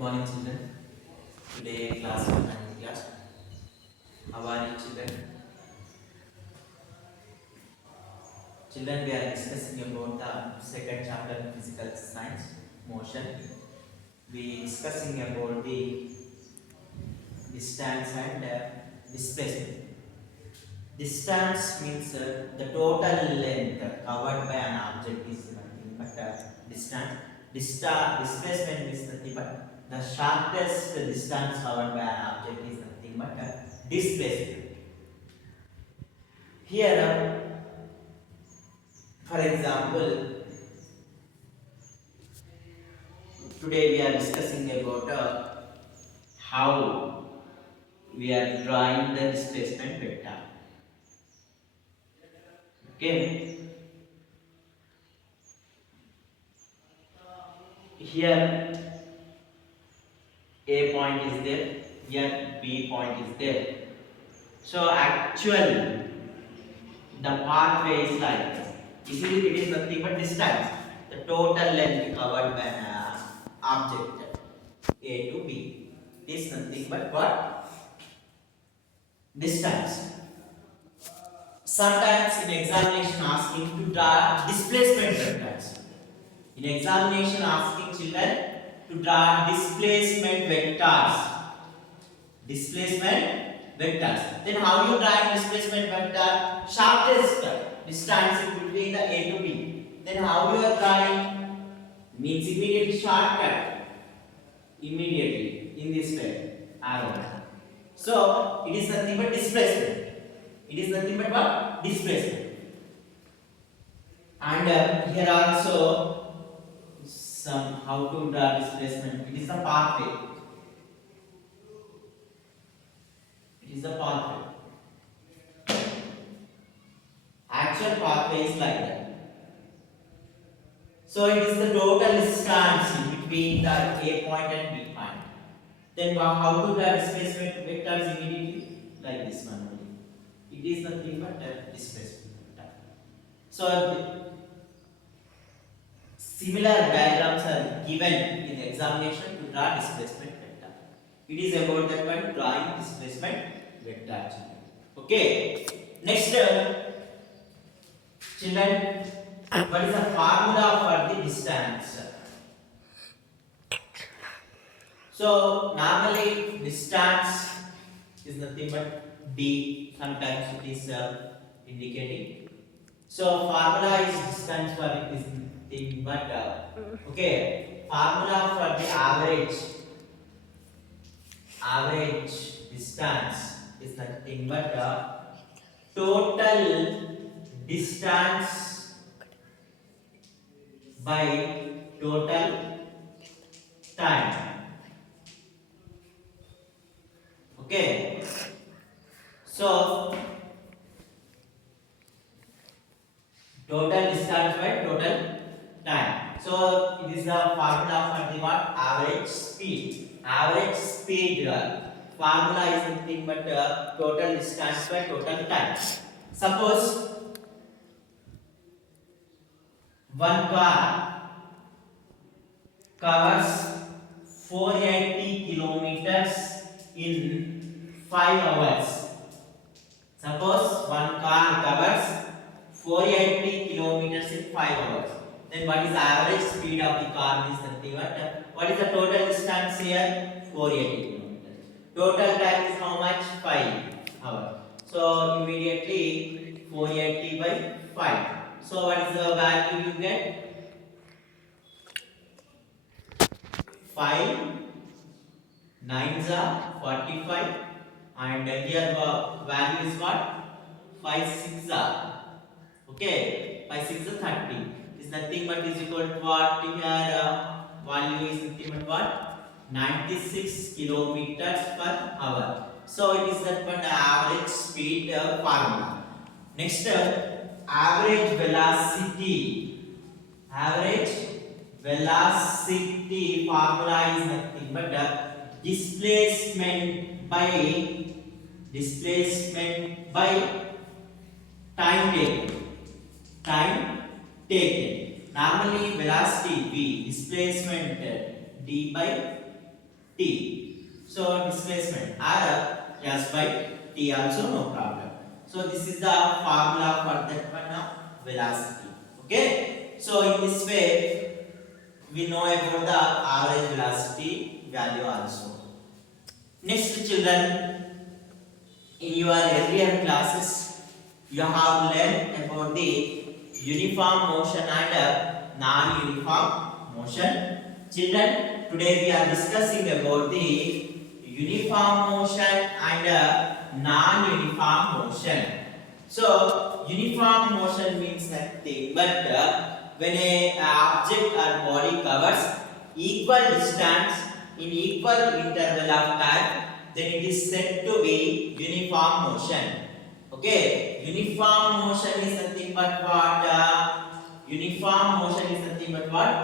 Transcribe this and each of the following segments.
morning, children. Today, class 1 class. How are you, children? Children, we are discussing about the second chapter in physical science, motion. We discussing about the distance and displacement. Distance means the total length covered by an object is nothing but distance. Displacement is nothing but the shortest distance covered by an object is nothing but displacement. Here, for example, today we are discussing about how we are drawing the displacement vector. Okay, here A point is there, here B point is there. So actually, the pathway is like this. It is nothing but distance. The total length covered by an object A to B is nothing but what? Distance. Sometimes in examination asking to draw displacement vectors. In examination asking children to draw displacement vectors. Displacement vectors. Then how you draw displacement vector? Shortest distance in between the A to B. Then how you are drawing? Means immediately shortcut. Immediately in this way. Arrow. So it is nothing but displacement. It is nothing but what? Displacement. And here also some how to draw displacement. It is the pathway. It is the pathway. Actual pathway is like that. So it is the total distance between the A point and B point. Then how to draw displacement vectors immediately? Like this one only. It is nothing but a displacement vector. So similar diagrams are given in the examination to draw displacement vector. It is about that one, drawing displacement vector. Okay. Next, children, what is the formula for the distance? So normally distance is nothing but D. Sometimes it is indicating. So formula is distance for it is nothing but okay. Formula for the average distance is nothing but total distance by total time. Okay. So total distance by total time. So it is the formula for the what? Average speed. Average speed formula is nothing but total distance by total time. Suppose one car covers 480 kilometers in 5 hours. Suppose one car covers 480 kilometers in 5 hours. Then what is the average speed of the car? Is nothing but what is the total distance here? 480 kilometers. Total time is how much? 5 hours. So immediately 480 by 5. So what is the value you get? 5 9s are 45, and here value is what? 5 6 are okay. 5 6 is 30. Is nothing but is equal to what? Here value is nothing but what? 96 kilometers per hour. So it is that one average speed formula. Next, average velocity. Average velocity formula is nothing but displacement by time taken. Time taken. Normally velocity v, displacement d by t. So displacement r s by t also no problem. So this is the formula for that one velocity. Okay. So in this way we know about the average velocity value also. Next children, in your earlier classes you have learned about the uniform motion and non-uniform motion. Children, today we are discussing about the uniform motion and non-uniform motion. So, uniform motion means nothing but when a object or body covers equal distance in equal interval of time, then it is said to be uniform motion. Okay, uniform motion is nothing but what? Uniform motion is nothing but what?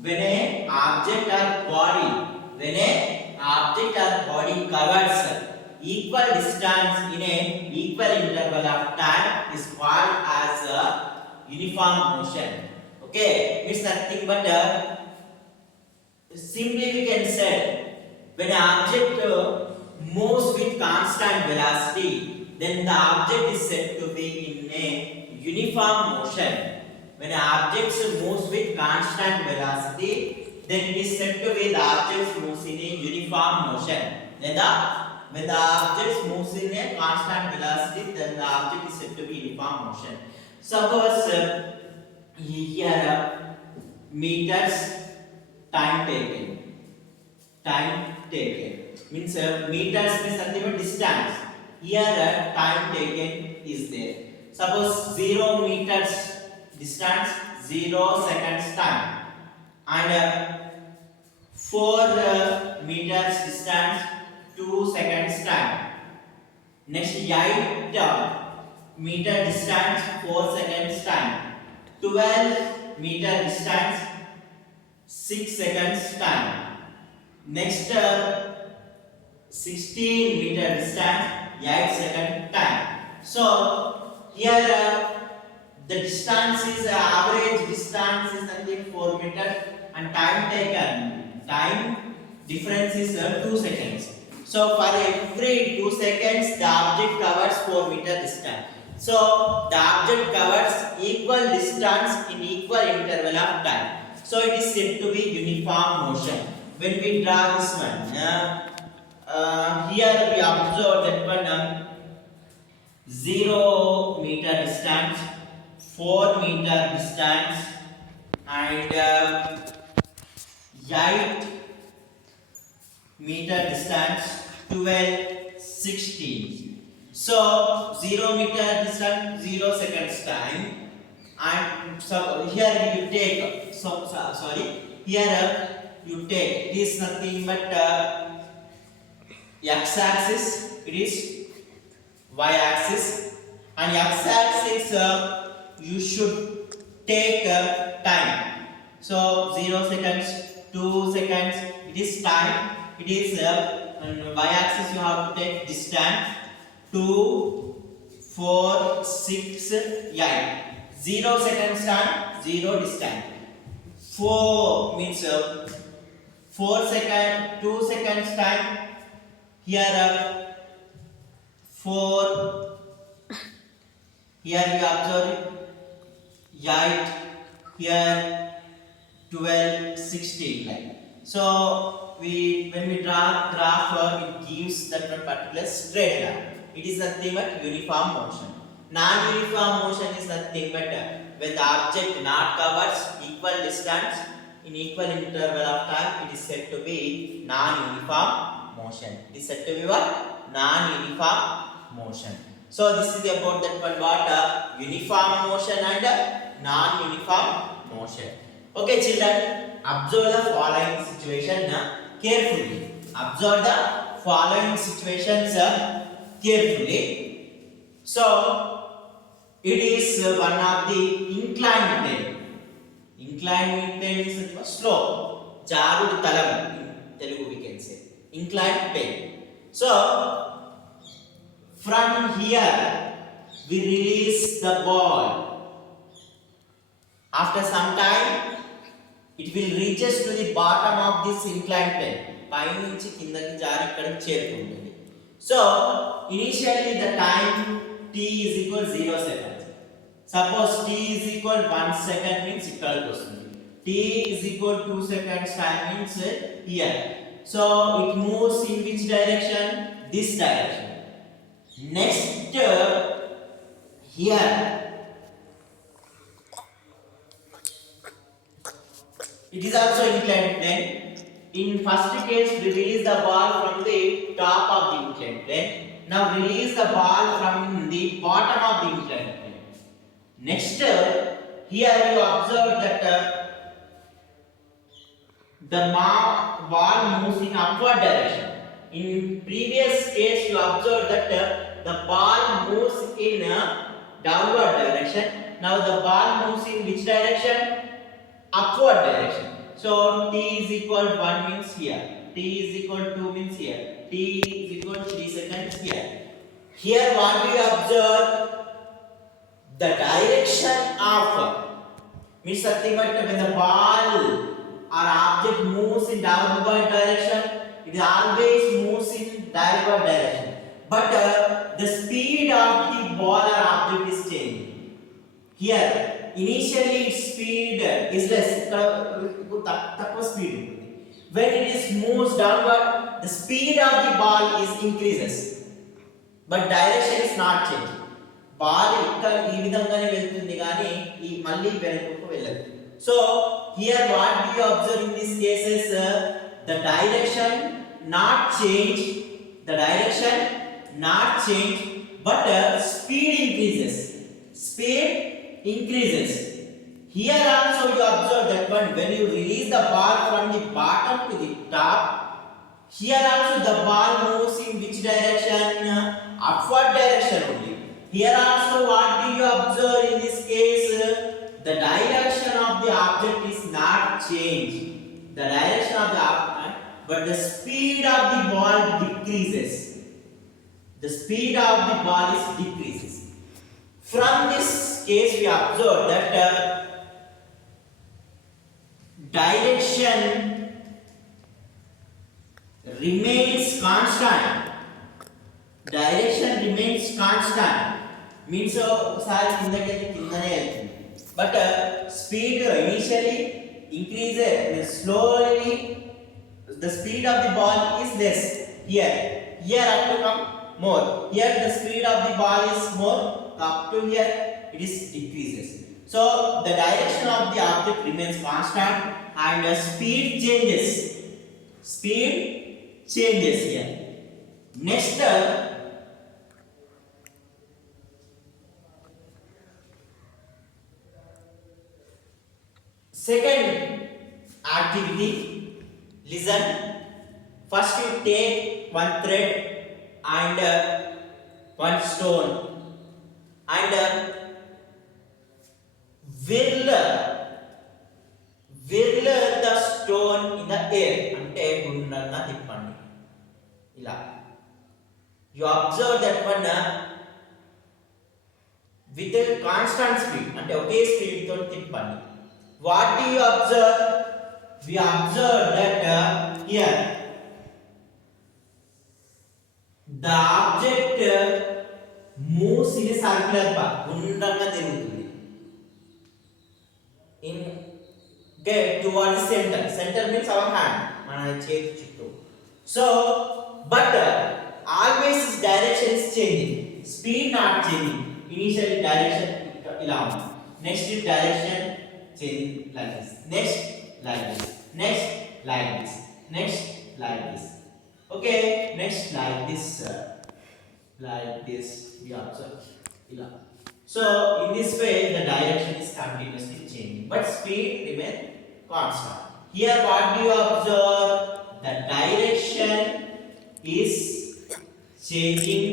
When a object or body, when a object or body covers equal distance in a equal interval of time is called as a uniform motion. Okay, means nothing but simply we can say when an object moves with constant velocity, then the object is said to be in a uniform motion. When an object moves with constant velocity, then it is said to be the object moves in a uniform motion. When the object moves in a constant velocity, then the object is said to be uniform motion. Suppose here meters time taken. Time taken means meters means nothing but distance. Here time taken is there. Suppose 0 meters distance, 0 seconds time, and 4 meters distance, 2 seconds time. Next 8 meter distance, 4 seconds time. 12 meter distance, 6 seconds time. Next 16 meter distance, 8 second time. So here the distance is average distance is nothing 4 meters and time taken, time difference is 2 seconds. So for every 2 seconds the object covers 4 meter distance. So the object covers equal distance in equal interval of time. So it is said to be uniform motion. When we draw this one, here we observe that one 0 meter distance, 4 meter distance, and 8 meter distance, 12, 16. So 0 meter distance, 0 seconds time, and so here you take here you take it is nothing but x-axis, it is y-axis, and x-axis you should take time. So 0 seconds, 2 seconds, it is time. It is on y-axis you have to take distance 2, 4, 6, 8. 0 seconds time, 0 distance. 4 means 4 seconds, 2 seconds time. Here 4. Here we observe 8. Here 12, 16 like. So when we draw graph, it gives that one particular straight line. It is nothing but uniform motion. Non-uniform motion is nothing but when the object not covers equal distance in equal interval of time, it is said to be non-uniform motion. It is said to be what? Non-uniform motion. So this is about that one what uniform motion and non-uniform motion. Okay children, observe the following situation carefully. Observe the following situations carefully. So it is one of the inclined plane. Inclined plane is slope. Jarudu talam in Telugu we can say. Inclined plane. So from here we release the ball. After some time it will reaches to the bottom of this inclined plane. పై నుంచి కిందకి జారి ఇక్కడికి చేరుకుంటుంది. So initially the time t is equal 0 seconds. Suppose t is equal 1 second means ఇక్కడికి వస్తుంది. T is equal 2 seconds time means here. So it moves in which direction? This direction. Next here it is also inclined plane. In first case we release the ball from the top of the inclined plane. Now release the ball from the bottom of the inclined plane. Next here you observe that the ball moves in upward direction. In previous case you observed that the ball moves in downward direction. Now the ball moves in which direction? Upward direction. So t is equal 1 means here, t is equal 2 means here, t is equal 3 seconds here. Here what do you observe? The direction of means nothing but when the ball or object moves in downward direction, it always moves in downward direction. But the speed of the ball or object is changing. Here initially its speed is less, takwa speed ఉంటుంది. When it is moves downward, the speed of the ball is increases, but direction is not changing. Ball ఇక్కడ ఈ విధంగానే వెళ్తుంది కానీ ఈ మళ్ళీ వెనక్కు వెళ్ళదు. So here what do you observe in these cases? The direction not change, the direction not change, but speed increases. Speed increases. Here also you observe that when you release the ball from the bottom to the top, here also the ball moves in which direction? Upward direction only. Here also what do you observe in this case? The direction of the object is not changed. The direction of the object, but the speed of the ball decreases. The speed of the ball is decreases. From this case we observe that direction remains constant. Direction remains constant means ఒకసారి కిందకి కిందనే వెళ్తుంది. But speed initially increases slowly. The speed of the ball is less. Here up to come more. Here the speed of the ball is more. Up to here it is decreases. So the direction of the object remains constant and speed changes. Speed changes here. Next second activity, listen. First you take one thread and one stone and whirl the stone in the air. అంటే గుండ్రంగా తిప్పండి ఇలా. You observe that one with a constant speed, అంటే ఒకే speed తో తిప్పండి. What do you observe? We observe that here the object moves in a circular path. గుండ్రంగా తిరుగుతుంది. In get towards center. Center means our hand. మన చేతి చుట్టూ. So but always its direction is changing. Speed not changing. Initially direction ఇలా ఉంది. Next direction changing like this. Next like this. Next like this. Next like this. Okay, next like this. Like this we observe. ఇలా. So in this way the direction is continuously changing, but speed remains constant. Here what do you observe? The direction is changing.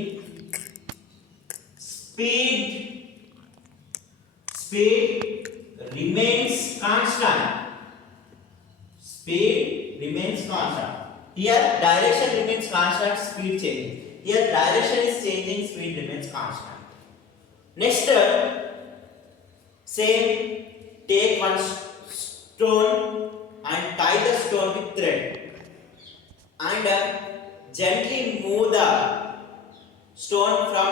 Speed remains constant. Speed remains constant. Here direction remains constant, speed changing. Here direction is changing, speed remains constant. Next, say take one stone and tie the stone with thread and gently move the stone from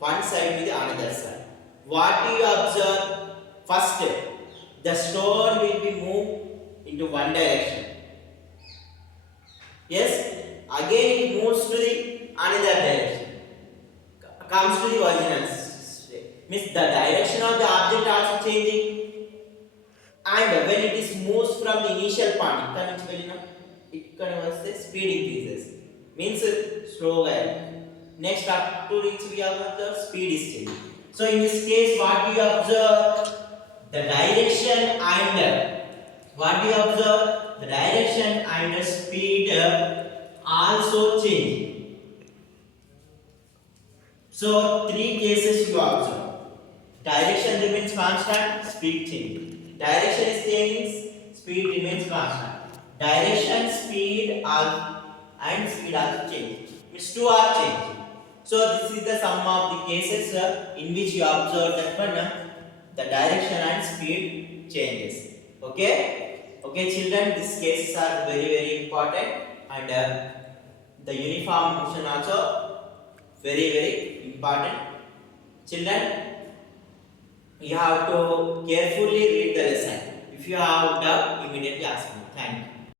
one side to the another side. What do you observe? First, the stone will be moved into one direction. Yes, again it moves to the another direction. Comes to the original state. Means the direction of the object also changing. And when it is moves from the initial point, it converts the speed increases. Means slower. Next up to reach we have the speed is changing. So in this case, what we observe? The direction and what we observe? The direction and the speed also change. So three cases you observe. Direction remains constant, speed changes. Direction is changing, speed remains constant. Direction, speed, and speed also change. Means two are changing. So this is the sum of the cases in which you observe that one, the direction and speed changes. Okay? Okay, children, these cases are very important, and the uniform motion also very important. Children, you have to carefully read the lesson. If you have doubt, immediately ask me. Thank you.